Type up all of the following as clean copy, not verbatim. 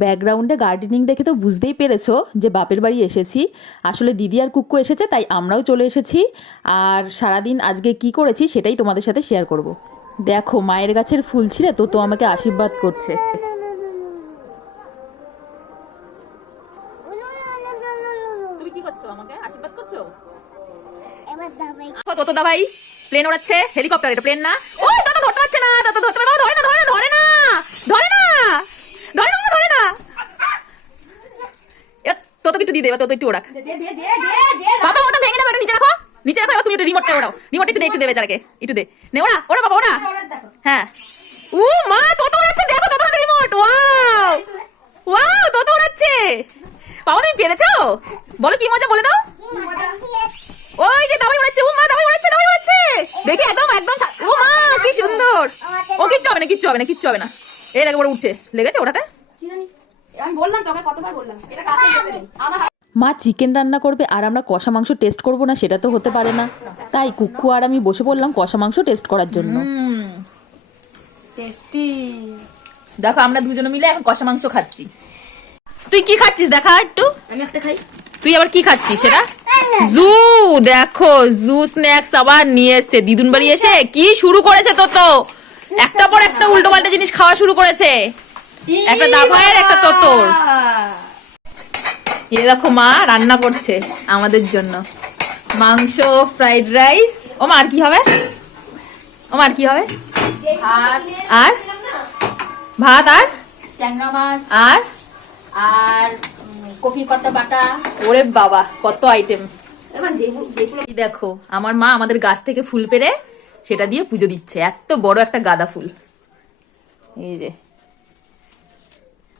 ব্যাকগ্রাউন্ডে গার্ডেনিং দেখে তো বুঝতেই পেরেছো যে বাপের বাড়ি এসেছি। আসলে দিদি আর কুক্কু এসেছে তাই আমরাও চলে এসেছি। আর সারাদিন আজকে কি করেছি সেটাই তোমাদের সাথে শেয়ার করব। দেখো মায়ের গাছের ফুল ছিঁড়ে তো আমাকে আশীর্বাদ করছে। তুমি কি করছো, আমাকে আশীর্বাদ করছো? তো দাভাই প্লেন ওড়াচ্ছে, হেলিকপ্টার, এটা প্লেন না। ও দাদা ধরতে পারছে না, দাদা ধরতে পারবে, ধরে না ধরে না ধরে না ধরে না ধরে না ধরে না। তো একটু দিয়ে দেবে, তো একটু ওড়াক বাবা, ওটা ভেঙে যাবে, নিচে রাখো, নিচে রাখো। তুমি একটু রিমোটটা ওড়াও, রিমোট একটু দেবে চারকে, একটু দে, নে ওড়া ওড়া বাবা ওড়া। হ্যাঁ ও মা তো ওড়াচ্ছে, দেখো তো রিমোট, ওয়াও ওয়াও তো ওড়াচ্ছে। বাবা তুমি পেরেছো, বলো কি মজা, বলে দাও। ওই যে দাবাই উড়াচ্ছে, ও মা দাবাই উড়াচ্ছে, দাবাই উড়াচ্ছে, দেখি একদম একদম, ও মা কি সুন্দর। ও কিচ্ছু হবে না, কিচ্ছু হবে না, কিচ্ছু হবে না। এই দেখো উঠছে, লেগেছে ওটাতে। আমি বললাম তোকে কতবার বললাম এটা কাছে যেতে নেই আমার। মা চিকেন রান্না করবে আর আমরা কষা মাংস টেস্ট করব না, সেটা তো হতে পারে না। তাই কুক্কু আর আমি বসে পড়লাম কষা মাংস টেস্ট করার জন্য। টেস্টি। দেখো আমরা দুজনে মিলে এখন কষা মাংস খাচ্ছি। তুই কি খাচ্ছিস দেখা একটু। আমি একটা খাই। তুই আবার কি খাচ্ছিস সেটা? জু, দেখো জু স্ন্যাক্স আবার নিয়ে এসছে দিদুন বাড়ি এসে, কি শুরু করেছে তো একটা পর একটা উল্টো পাল্টা জিনিস খাওয়া শুরু করেছে। একটা দাভাইয়ের, একটা তোতোর। এই দেখো মা রান্না করছে আমাদের জন্য মাংস, ফ্রাইড রাইস। ও মা আর কি হবে, ও মা আর কি হবে? আর ভাত আর ট্যাংরা মাছ আর আর কফির পাতা বাটা। ওরে বাবা কত আইটেম। এবার যেগুলো দেখো আমার মা আমাদের গাছ থেকে ফুল পেড়ে সেটা দিয়ে পুজো দিচ্ছে, এত বড় একটা গাঁদা ফুল। এই যে,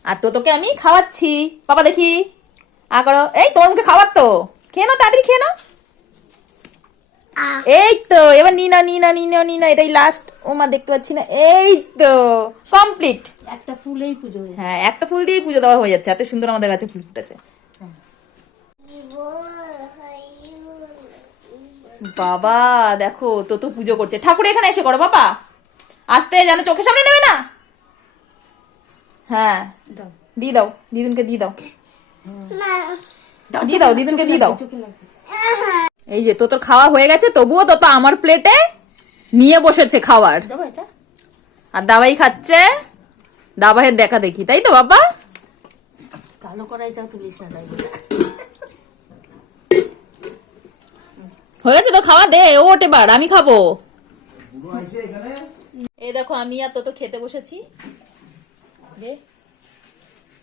আর তোকে আমি খাওয়াচ্ছি, বাবা দেখি আ করো, এই তোমার মুখে খাবার তো, খেয়ে নাও তাড়াতাড়ি খেয়ে নাও। এই তো এবার নিনা নিনা নিনা নিনা, এটাই লাস্ট। ও মা দেখতে পাচ্ছি না, এই তো কমপ্লিট। একটা ফুলেই পুজো হয়েছে। হ্যাঁ একটা ফুল দিয়েই পুজো দেওয়া হয়ে যাচ্ছে, এত সুন্দর আমাদের কাছে ফুল ফুটেছে। বাবা দেখো তো পুজো করছে, ঠাকুর এখানে এসে করো বাবা, আসতে যেন চোখের সামনে নেবে না। হ্যাঁ দিয়ে দাও, দিদুনকে দিয়ে দাও, দিয়ে দাও দিদুনকে দিয়ে দাও। এই যে তোর খাওয়া হয়ে গেছে, তবুও তো আমার প্লেটে নিয়ে বসেছে খাবার, আর দাবাই খাচ্ছে, দাবাইয়ের দেখা দেখি, তাই তো বাবা। কালো কড়াইটা তুলিস না তাই। হয়ে গেছে তোর খাওয়া, দে ওঠ এবার আমি খাবো। এই দেখো আমি আর তো খেতে বসেছি,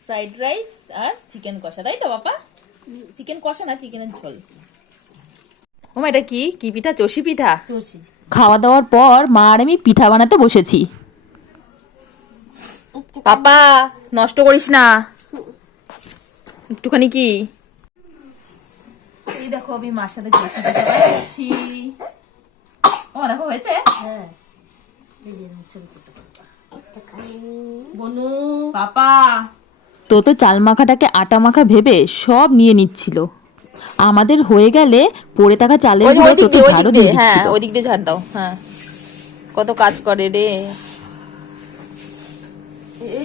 ফ্রাইড রাইস আর চিকেন কষা, তাই তো বাবা। চিকেন কষা না, চিকেনের ঝোল। ও মা এটা কি কি পিঠা, চষি পিঠা। খাওয়া দাওয়ার পর মা আর আমি পিঠা বানাতে বসেছি। পাপা নষ্ট করিস না একটুখানি কি। এই দেখো আমি মার সাথে চষি পিঠা বানাচ্ছি। ও দেখো হয়েছে। হ্যাঁ এই যে ছবি করতে বনু পাপা তো চাল মাখাটাকে আটা মাখা ভেবে সব নিয়ে নিচ্ছিল। আমাদের হয়ে গেলে পড়ে থাকা চালের গুঁড়ো তো ঝাড়ও দিয়ে দিচ্ছিল। হ্যাঁ ওই দিক দিয়ে ঝাড় দাও। হ্যাঁ কত কাজ করে রে,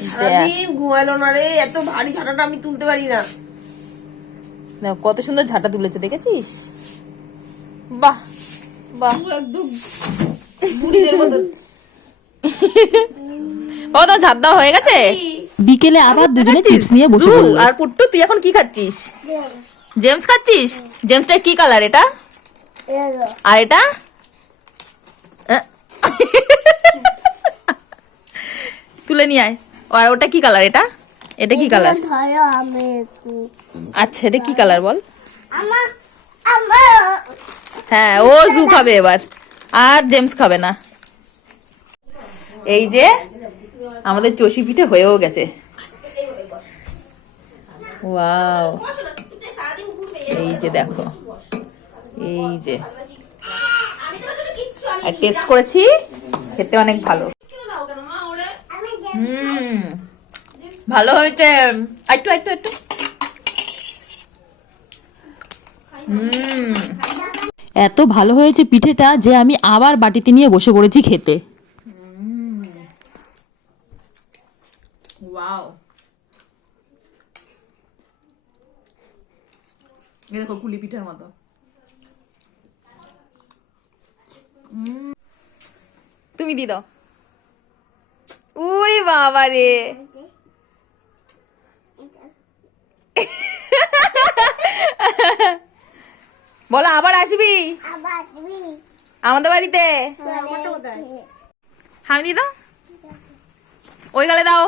সারাদিন ঘুমাইলো না রে, এত ভারী ঝাঁটাটা আমি তুলতে পারি না। কত সুন্দর ঝাঁটা তুলেছে দেখেছিস, বাহ বাহ একদম বুড়িদের মতো। ও তো ঝাঁপ দেওয়া হয়ে গেছে। বিকেলে আবার দুজনে চিপস নিয়ে বসে পড়ল। আর পুট্টু তুই এখন কি খাচ্ছিস? জেমস খাচ্ছিস? জেমসটা কি কালার এটা? আর এটা তুলে নিয়ে আয়। আর ওটা কি কালার? এটা এটা কি কালার? আচ্ছা এটা কি কালার বল? হ্যাঁ ও জু খাবে এবার, আর জেমস খাবে না। এই যে আমাদের চষি পিঠে হয়েও গেছে। ওয়াও এই যে দেখো, এই যে আর টেস্ট করেছি, খেতে অনেক ভালো। ভালো হয়েছে, একটু একটু একটু। এত ভালো হয়েছে পিঠেটা যে আমি আবার বাটিতে নিয়ে বসে পড়েছি খেতে। ওয়াও এই দেখো কুলি পিঠার মতো। তুমি দি দাও। উরে বাবা রে, বলো আবার আসবি আমাদের বাড়িতে। হ্যাঁ দি দাও, ওই গালে দাও।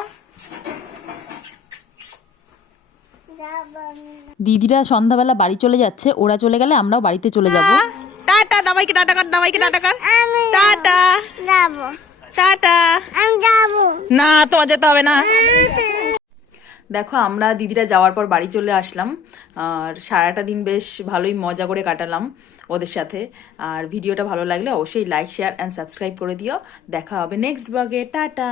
দিদিরা সন্ধ্যাবেলা বাড়ি চলে যাচ্ছে, ওরা চলে গেলে আমরাও বাড়িতে চলে যাব। টাটা, দাবাইকে টাটা কর, দাবাইকে টাটা কর। Tata tata. না তোমার যেতে হবে না। দেখো আমরা দিদিরা যাওয়ার পর বাড়ি চলে আসলাম, আর সারাটা দিন বেশ ভালোই মজা করে কাটালাম ওদের সাথে। আর ভিডিওটা ভালো লাগলে অবশ্যই লাইক, শেয়ার অ্যান্ড সাবস্ক্রাইব করে দিও। দেখা হবে নেক্সট ব্লগে। টাটা।